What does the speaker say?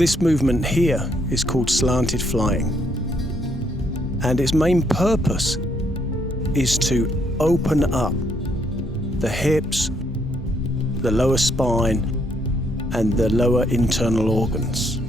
This movement here is called slanted flying, and its main purpose is to open up the hips, the lower spine, and the lower internal organs.